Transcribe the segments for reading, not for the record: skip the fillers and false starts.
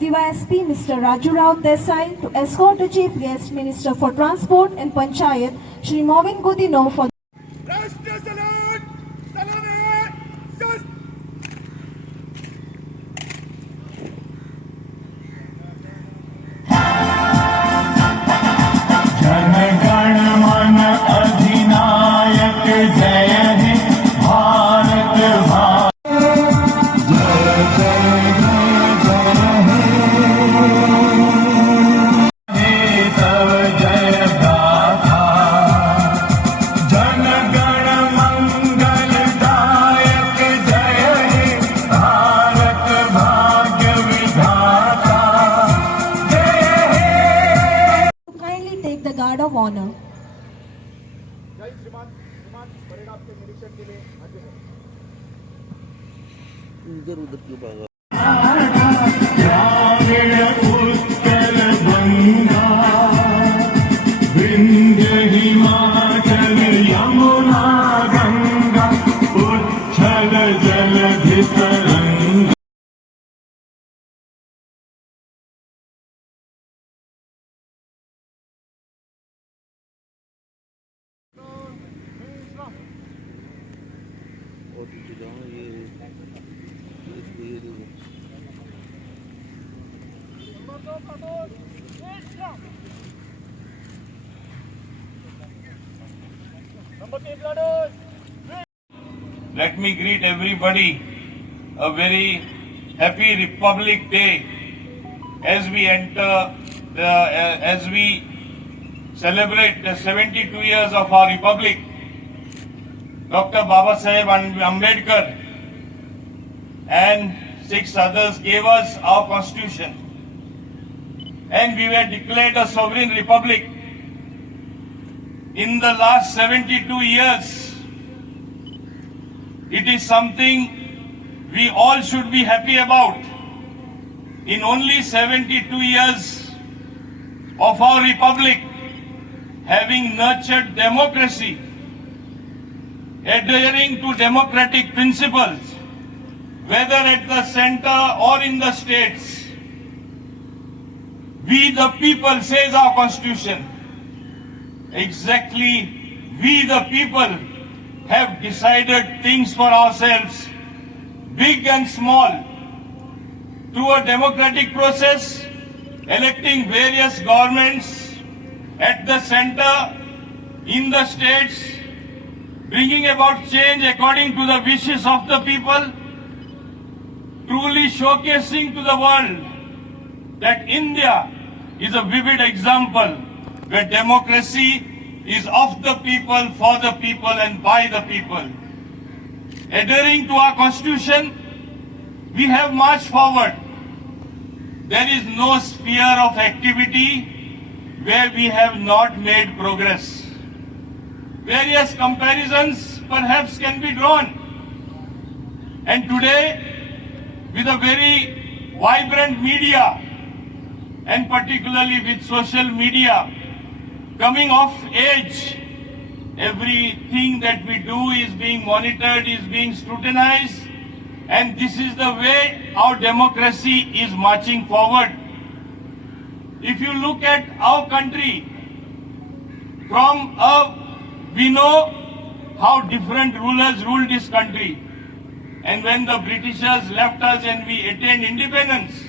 request DYSP Mr. Raju Rao Desai to escort the Chief Guest Minister for Transport and Panchayat, Shri Movin Godino for राष्ट्र सलाम Salameh शस्त्र जन गण मन अधिनायक जय हे भारत भाग्य जय जय हे तव जय गाथा जन गण मंगलदायक जय हे भारत भाग्य विधाता जय हे kindly take the guard of honor. जय श्रीमान श्रीमान परेड आपके निरीक्षण के लिए हाजिर है द्राविड उत्कल गंगा विंध्य हिमाचल यमुना गंगा उच्छल जलधि तरंगा Let me greet everybody a very happy Republic Day as we enter, as we celebrate the 72 years of our Republic. Dr. Baba Saheb Ambedkar and 6 others gave us our Constitution, and we were declared a sovereign republic. In the last 72 years, it is something we all should be happy about. In only 72 years of our republic, having nurtured democracy, adhering to democratic principles, whether at the center or in the states, we the people, says our Constitution, exactly we the people have decided things for ourselves, big and small, through a democratic process, electing various governments at the center, in the states, bringing about change according to the wishes of the people, truly showcasing to the world that India is a vivid example where democracy is of the people, for the people and by the people. Adhering to our Constitution, we have marched forward. There is no sphere of activity where we have not made progress. Various comparisons perhaps can be drawn. And today, with a very vibrant media, and particularly with social media coming of age, everything that we do is being monitored, is being scrutinized, and this is the way our democracy is marching forward. If you look at our country, we know how different rulers ruled this country. And when the Britishers left us and we attained independence,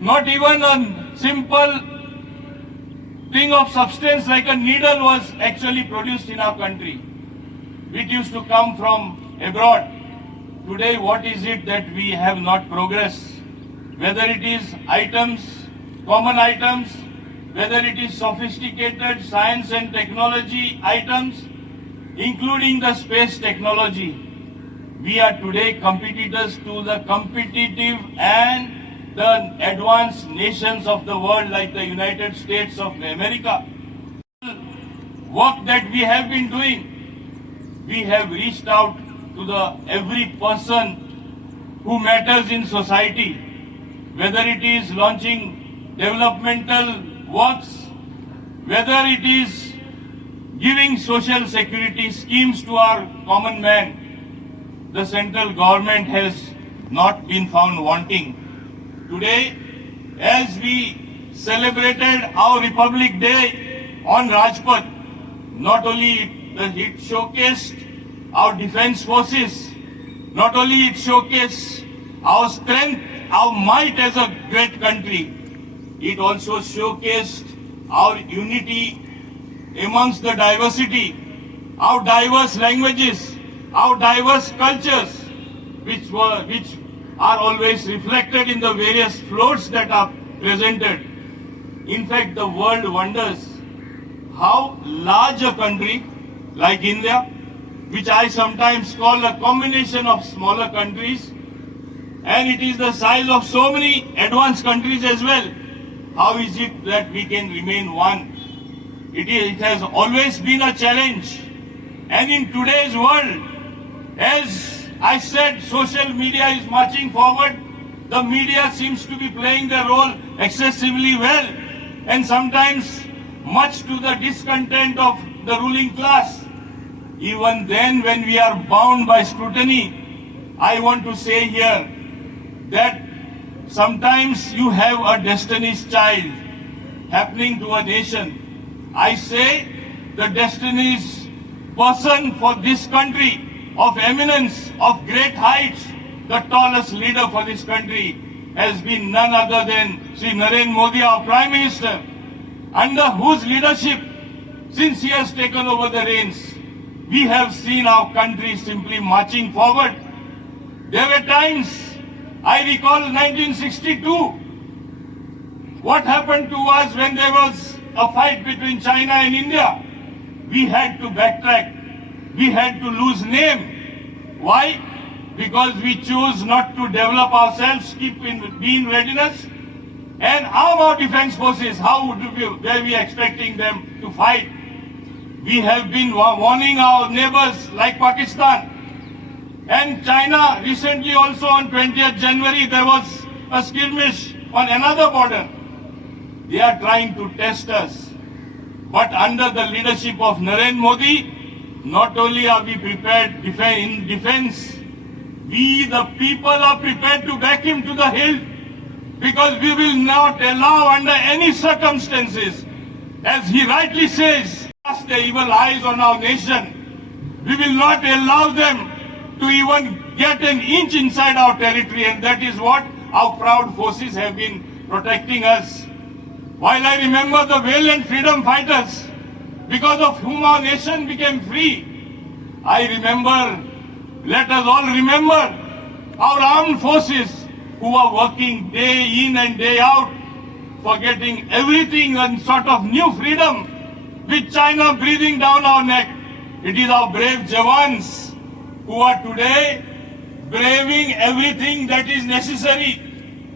not even a simple thing of substance like a needle was actually produced in our country. It used to come from abroad. Today, what is it that we have not progressed? Whether it is items, common items, whether it is sophisticated science and technology items, including the space technology, we are today competitors to the competitive and the advanced nations of the world like the United States of America. Work that we have been doing, we have reached out to every person who matters in society, whether it is launching developmental works, whether it is giving social security schemes to our common man. The central government has not been found wanting. Today, as we celebrated our Republic Day on Rajpath, not only it showcased our defense forces, not only it showcased our strength, our might as a great country, it also showcased our unity amongst the diversity, our diverse languages, our diverse cultures, which are always reflected in the various floats that are presented. In fact, the world wonders how large a country like India, which I sometimes call a combination of smaller countries, and it is the size of so many advanced countries as well. How is it that we can remain one? It has always been a challenge. And in today's world, as I said, social media is marching forward. The media seems to be playing their role excessively well, and sometimes much to the discontent of the ruling class. Even then, when we are bound by scrutiny, I want to say here that sometimes you have a destiny's child happening to a nation. I say the destiny's person for this country of eminence, of great heights, the tallest leader for this country has been none other than Sri Narendra Modi, our Prime Minister, under whose leadership, since he has taken over the reins, we have seen our country simply marching forward. There were times, I recall 1962, what happened to us when there was a fight between China and India. We had to backtrack. We had to lose name. Why? Because we chose not to develop ourselves, be in readiness, and arm our defense forces. How were we expecting them to fight? We have been warning our neighbors like Pakistan and China. Recently also on 20th January there was a skirmish on another border. They are trying to test us. But under the leadership of Narendra Modi, not only are we prepared in defense, we the people are prepared to back him to the hill, because we will not allow under any circumstances, as he rightly says, cast the evil eyes on our nation. We will not allow them to even get an inch inside our territory, and that is what our proud forces have been protecting us. While I remember the valiant freedom fighters, because of whom our nation became free, I remember, let us all remember, our armed forces who are working day in and day out, forgetting everything and sort of new freedom with China breathing down our neck. It is our brave Jawans who are today braving everything that is necessary,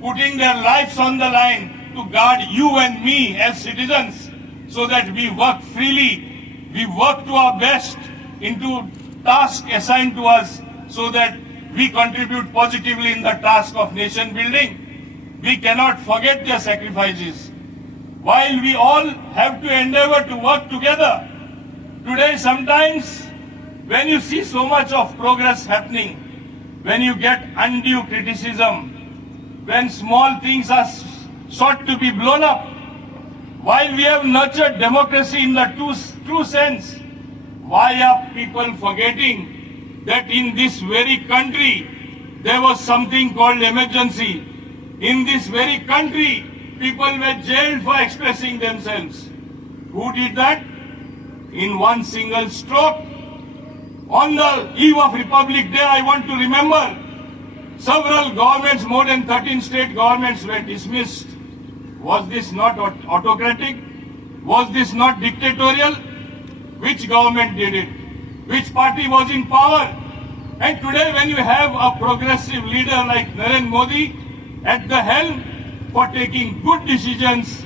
putting their lives on the line to guard you and me as citizens, so that we work freely, we work to our best into tasks assigned to us, so that we contribute positively in the task of nation building. We cannot forget their sacrifices. While we all have to endeavor to work together, today sometimes when you see so much of progress happening, when you get undue criticism, when small things are sought to be blown up, while we have nurtured democracy in the true sense, why are people forgetting that in this very country there was something called emergency? In this very country, people were jailed for expressing themselves. Who did that? In one single stroke. On the eve of Republic Day, I want to remember, several governments, more than 13 state governments were dismissed. Was this not autocratic? Was this not dictatorial? Which government did it? Which party was in power? And today when you have a progressive leader like Narendra Modi at the helm for taking good decisions,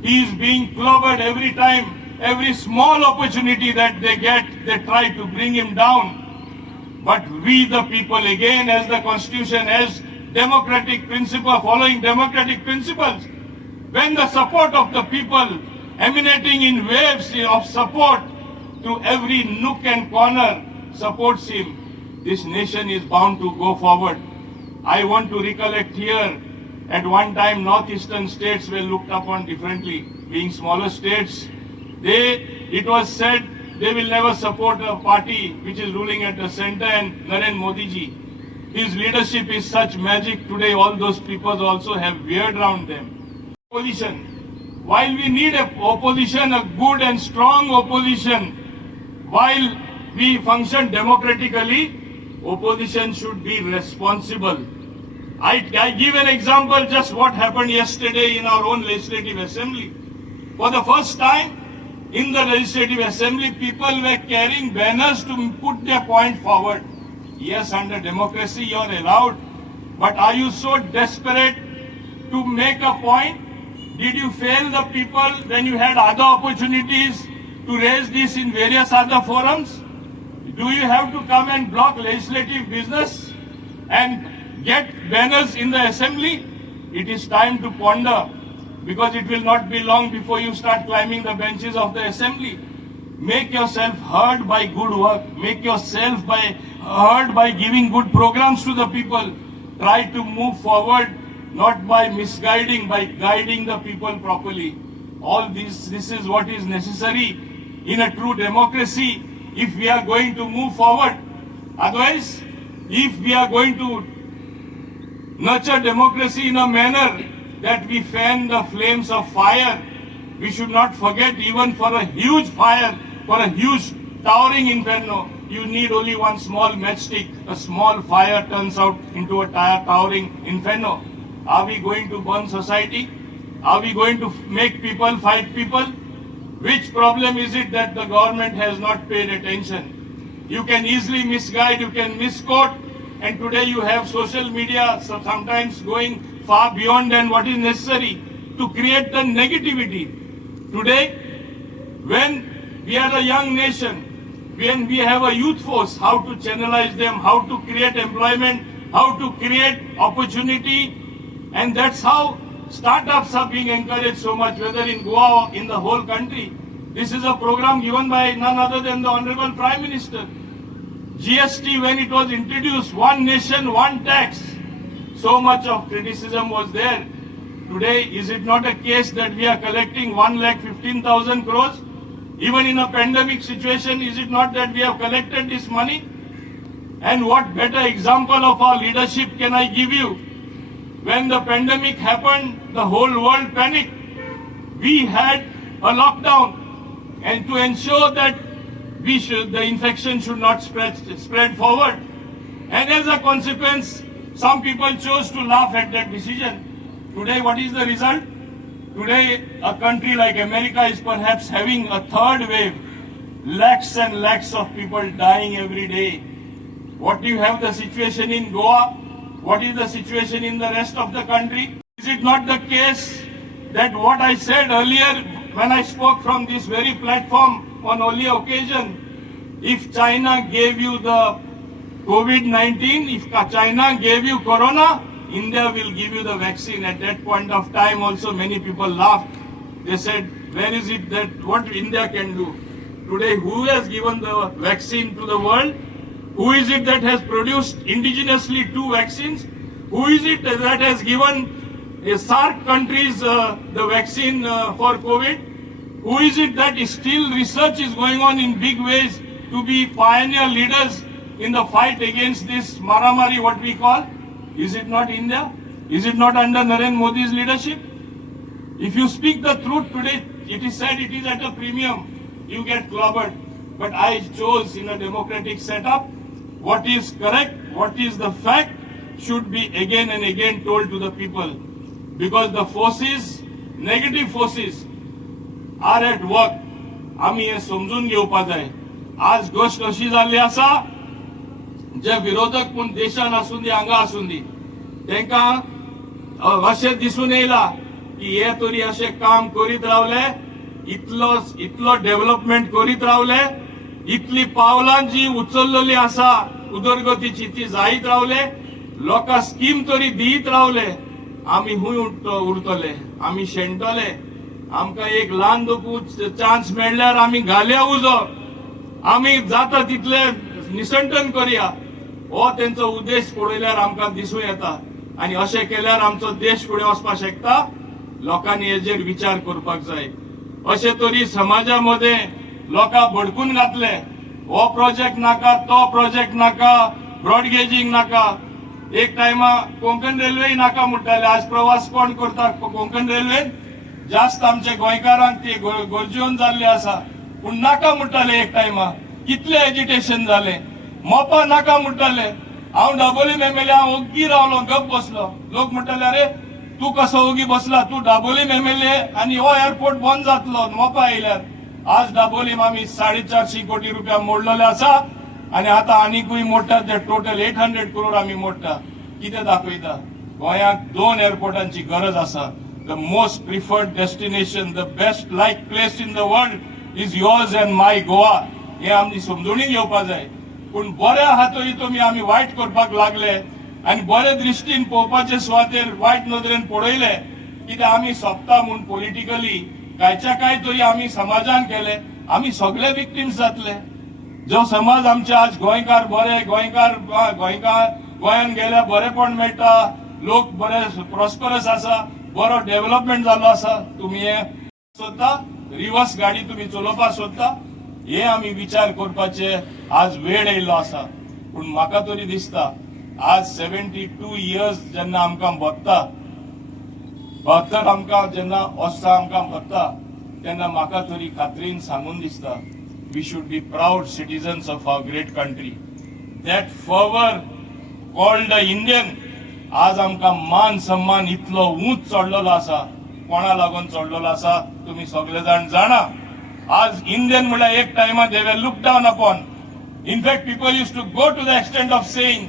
he is being clobbered every time. Every small opportunity that they get, they try to bring him down. But we the people, again, as the Constitution, as democratic principle, following democratic principles, when the support of the people emanating in waves of support to every nook and corner supports him, this nation is bound to go forward. I want to recollect here At one time, northeastern states were looked upon differently, being smaller states. It was said they will never support a party which is ruling at the center, and Narendra Modi ji, his leadership is such magic. Today, all those people also have weird around them. Opposition. While we need a opposition, a good and strong opposition, while we function democratically, opposition should be responsible. I give an example, just what happened yesterday in our own legislative assembly. For the first time in the legislative assembly, people were carrying banners to put their point forward. Yes, under democracy you are allowed, but are you so desperate to make a point? Did you fail the people when you had other opportunities to raise this in various other forums? Do you have to come and block legislative business and get banners in the assembly? It is time to ponder, because it will not be long before you start climbing the benches of the assembly. Make yourself heard by good work. Make yourself heard by giving good programs to the people. Try to move forward, not by misguiding, by guiding the people properly. All this is what is necessary in a true democracy if we are going to move forward. Otherwise, if we are going to nurture democracy in a manner that we fan the flames of fire, we should not forget, even for a huge fire, for a huge towering inferno, you need only one small matchstick. A small fire turns out into a towering inferno. Are we going to burn society? Are we going to make people fight people? Which problem is it that the government has not paid attention? You can easily misguide, you can misquote, and today you have social media sometimes going far beyond than what is necessary to create the negativity. Today, when we are a young nation, when we have a youth force, how to channelize them, how to create employment, how to create opportunity, and that's how startups are being encouraged so much, whether in Goa or in the whole country. This is a program given by none other than the Honorable Prime Minister. GST, when it was introduced, one nation, one tax, so much of criticism was there. Today, is it not a case that we are collecting 1,15,000 crores? Even in a pandemic situation, is it not that we have collected this money? And what better example of our leadership can I give you? When the pandemic happened, the whole world panicked. We had a lockdown, and to ensure that the infection should not spread forward. And as a consequence, some people chose to laugh at that decision. Today, what is the result? Today, a country like America is perhaps having a third wave. Lakhs and lakhs of people dying every day. What do you have the situation in Goa? What is the situation in the rest of the country? Is it not the case that what I said earlier when I spoke from this very platform on earlier occasion, if China gave you the COVID-19, if China gave you Corona, India will give you the vaccine. At that point of time also many people laughed. They said, where is it that what India can do? Today, who has given the vaccine to the world? Who is it that has produced indigenously 2 vaccines? Who is it that has given SAARC countries the vaccine for COVID? Who is it that still research is going on in big ways to be pioneer leaders in the fight against this maramari, what we call? Is it not India? Is it not under Narendra Modi's leadership? If you speak the truth today, it is said it is at a premium, you get clobbered. But I chose in a democratic setup, what is correct, what is the fact, should be again and again told to the people. Because the forces, negative forces, are at work. आम्ही हे समजून घेवपा जाय. आज गोष्ट अशी जाल्ली आसा, जे विरोधक पूण देशान आसून दी, हांगा आसून दी, तेंकां अशें दिसून येयला की हे तरी अशें काम करीत रावले, इतलो डेव्हलपमेंट करीत रावले, इतली पावलां जी उचललेली आसा उदरगतीची ती जायत रावले, लोकां स्कीम तरी दित रावले, आमी हुंय उरतले, आमी शेणटले, आमकां एक ल्हान दोकू चान्स मेळ्ळ्यार आमी घालया उजो, आमी जाता तितले निसंटन करया, हो तेंचो उद्देश पळयल्यार आमकां दिसूं येता. आणि अशें केल्यार आमचो देश फुडें वचपाक शकता. लोकांनी हेजेर विचार करपाक जाय. अशे तरी समाजामध्ये लोकांक भडकून घातले, हो प्रोजेक्ट नाका, तो प्रोजेक्ट नाका, ब्रॉडगेजिंग नाका. एक टायमा कोंकण रेल्वे नाका म्हणटाले. आज प्रवास कोण करता कोंकण रेल्वेन? जास्त आमचे गोंयकारांक ती गरजेवन जाल्ली आसा. पूण नाका म्हणटाले एक टायमा. कितले एजिटेशन जाले. मोपा नाका म्हणटाले. हांव दाबोलीम एमएलए, हांव ओग्गी रावलो, गप बसलो. लोक म्हणटाले अरे तू कसो ओगी बसला, तू दाबोलीम एमएलए आणि हो एअरपोर्ट बंद जातलो मोपा येयल्यार. आज दाबोलीम आमी 450 कोटी रुपया मोडलेले आसा आणि आता आनीकूय मोडटा. ते टोटल 800 करोड आमी मोडटा. कितें दाखयता? गोंयांक 2 एअरपोर्टांची गरज आसा. The most preferred destination, the best like place in the world is yours and my Goa. हे आमी समजुणीन घेवपाक जाय. पूण बऱ्या हातोरी तुमी आमी वायट करपाक लागले आणि बरे दृश्टीन पळोवपाचे सुवातेर वायट नदरेन पळयले. कितें आमी सोंपता म्हूण पॉलिटिकली कांयच्या कांय तरी आमी समाजान केले. आमी सगळे विक्टिम्स जातले. जो समाज आमचे आज गोंयकार बरे, गोंयकार गोंयान गेल्या बरेपण मेळटा, लोक बरे प्रॉस्परस आसा, बरो डेव्हलपमेंट जाल्लो आसा. तुमी हे सोदता, रिवर्स गाडी तुमी चलोवपाक सोदता. हे आमी विचार करपाचे आज वेळ येयल्लो आसा. पूण म्हाका तरी दिसता आज 72 इयर्स जेन्ना आमकां भोगता, 72 आमकां जेन्ना वर्सां आमकां भोगता, तेन्ना म्हाका तरी खात्रीन सांगून दिसता we should be proud citizens of our great country. That forever called the Indian. आज आमकां मान सन्मान इतलो उंच चडलेलो आसा. कोणा लागून चडलेलो आसा तुमी सगळे जाण जाणा. आज इंडियन म्हळ्यार एक टायमार they were look down upon. In fact, people used to go to the extent of saying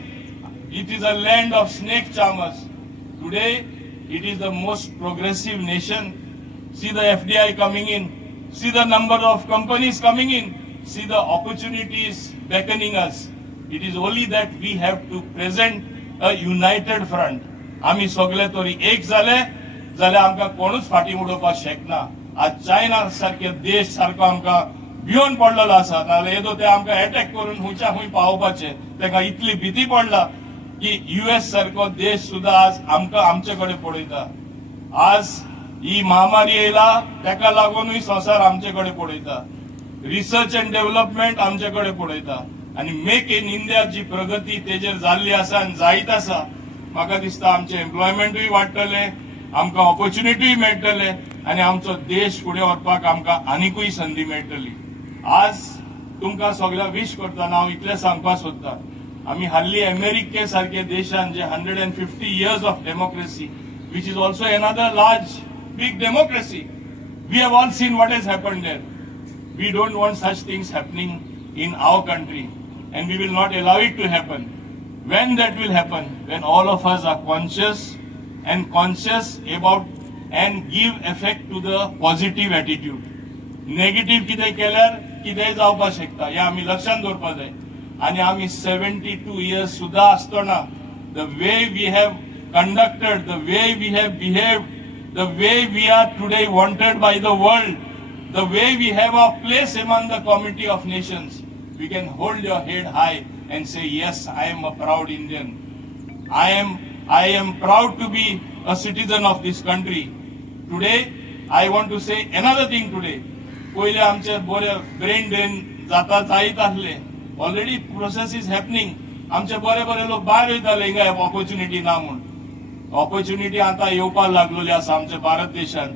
it is a land of snake charmers. Today, it is the most progressive nation. See the FDI coming in. See the number of companies coming in. See the opportunities beckoning us. It is only that we have to present a united front. आमी सगळे तरी एक जाले जाल्यार आमकां कोणूच फाटी उडोवपाक शकना. आज चायना सारखे देश सारको आमकां भिवन पडलेलो आसा. नाल्यार येदो ते आमकां अटॅक करून हुंयच्या हुंय पावोवपाचे. ताका इतली भीती पडला की US सारको देश सुद्धा आज आमकां आमचे कडेन पळयता. आज ही महामारी येयला ताका लागूनय संवसार आमचे कडेन पळयता. रिसर्च अँड डेव्हलपमेंट आमचे कडेन पळयता. आणि मेक इन इंडिया जी प्रगती तेजेर जाल्ली आसा आनी जायत आसा. म्हाका दिसता आमचे एम्प्लॉयमेंटूय वाडटले, आमकां ऑपॉर्च्युनिटीय मेळटले आणि आमचो देश फुडें व्हरपाक आमकां आनीकूय संदी मेळटली. आज तुमकां सगळ्यांक विश करतना हांव इतलें सांगपाक सोदतां, आमी हाल्ली अमेरिके सारखे देशान जे 150 years of democracy, which is also another large, big democracy. We have all seen what has happened there. We don't want such things happening in our country, and we will not allow it to happen. When that will happen? When all of us are conscious about and give effect to the positive attitude. Negative कितें केल्यार कितेंय जावपाक शकता हे आमी लक्षांत दवरपाक जाय. आणि आमी 72 years सुद्धा आसतना the way we have conducted, the way we have behaved, the way we are today wanted by the world, the way we have our place among the community of nations, we can hold your head high and say, yes, I am a proud Indian. I am proud to be a citizen of this country. Today, I want to say another thing today. पहिले आमचे बरे brain drain जायत आसले. Already process is happening. आमचे बरे बरे लोक भायर वयताले हिंगा ऑपॉर्च्युनिटी ना म्हूण. ऑपॉर्च्युनिटी आता येवपाक लागलेली आसा आमच्या भारत देशान.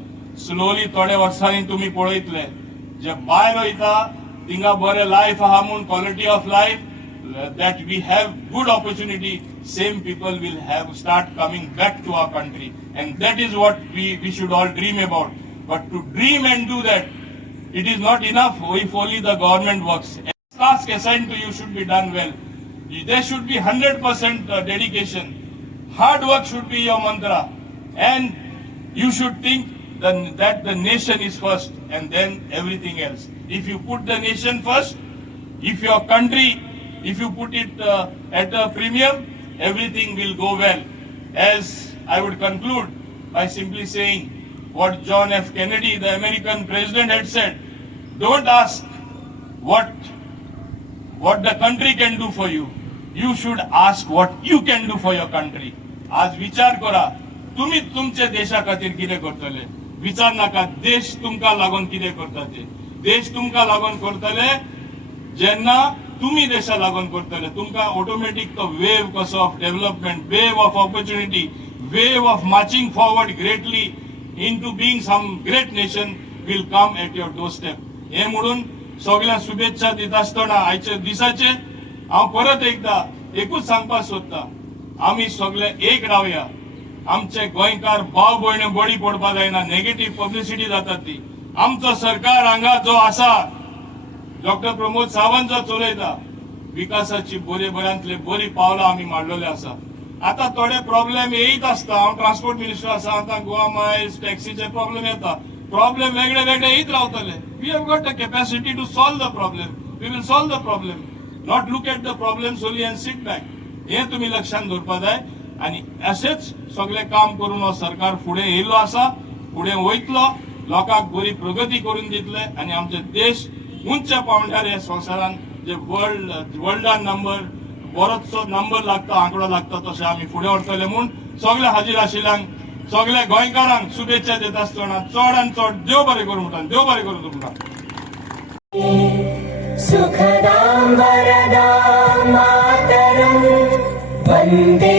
स्लोली थोडे वर्सांनी तुम्ही पळयतले जे भायर वयता तिंगा बरे लायफ आहा म्हूण, quality of life, that we have good opportunity, same people will have start coming back to our country, and that is what we should all dream about. But to dream and do that, it is not enough if only the government works. Task assigned to you should be done well. There should be 100% dedication. Hard work should be your mantra, and you should think that the nation is first and then everything else. If you put the nation first, if your country, if you put it at a premium, everything will go well. As I would conclude by simply saying what John F. Kennedy, the American president, had said, don't ask what the country can do for you. You should ask what you can do for your country. आज विचार करा तुम्ही तुमच्या देशा खातीर कितें करतले विचार नाका देश तुमकां लागून कितें करता ते देश तुमकां लागून करतले जेन्ना तुम्ही देशा लागून करतले तुमकां ऑटोमॅटिक तो वेव कसो of development wave of opportunity wave of marching forward greatly into being some great nation will come at your doorstep. हे म्हणून सगळ्या शुभेच्छा दित आसतना आयच्या दिसाचे हांव परत एकदा एकूच सांगपाक सोदता आमी सगळे एक रावया आमचे गोंयकार भाव भयण्यो बळी पडपा जायना नेगेटिव्ह पब्लिसिटी जाता ती आमचो सरकार हांगा जो आसा डॉक्टर प्रमोद सावंत जो चलयता विकासाची बऱ्यांतले बरी पावलां आमी मारलेले आसा आता थोडे प्रॉब्लेम येयत आसता हांव ट्रान्सपोर्ट मिनिस्टर आसा आता गोवा मायल्स टॅक्सीचे प्रॉब्लेम येता प्रॉब्लेम वेगळे वेगळे येत रावतले we have got the capacity to solve the problem we will solve the problem not look at the problems only and sit back हे तुम्ही लक्षात दवरपा जाय आणि असेच सगळे काम करून हो सरकार फुडें येयलो आसा फुडें वयतलो लोकांक बरी प्रगती करून दितले आणि आमचे देश उंच पावंड्यार हे संवसारान जे वर्ल्डान नंबर बरोचसो नंबर लागता आंकडो लागता तशें आमी फुडें व्हरतले म्हूण सगळ्या हाजीर आशिल्ल्यांक सगळ्या गोंयकारांक शुभेच्छा दित आसतना चड आनी चड देव बरें करूं म्हणटा देव बरें करूं तुमकां सुखदां वरदां मातरं वन्दे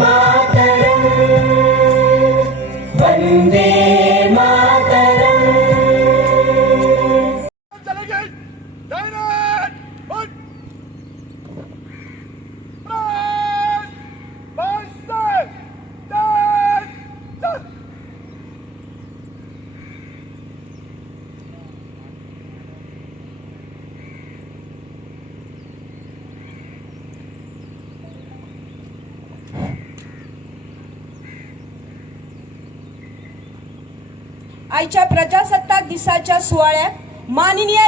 मातरं वन्दे मातरं चलेंगे डायनेट वन आयच्या प्रजासत्ताक दिसाच्या सुवाळ्याक माननीय